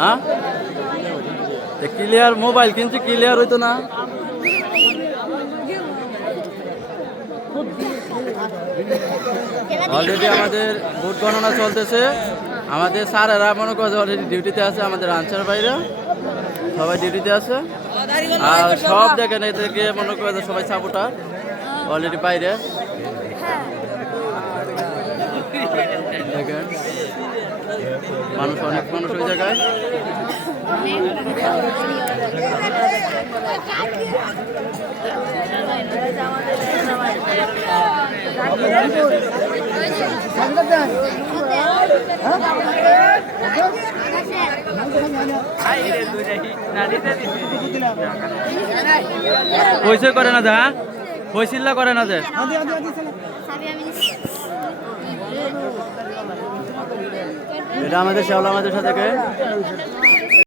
হ্যাঁ clear mobile কিনছি clear হইতো না। অলরেডি আমাদের ভোট গণনা চলতেছে। আমাদের স্যারেরা মনে করে অলরেডি ডিউটিতে আছে, আমাদের আনসার বাইরে সবাই ডিউটিতে আছে। আর সব দেখেন এদেরকে মনে করে সবাই সাপোর্টার অলরেডি বাইরে দেখেন মানুষ, অনেক মানুষ ওই জায়গায়। পয়সা করে না যা, পয়সিল্লা করে না যে। এটা আমাদের শেওলা মাদ্রাসা থেকে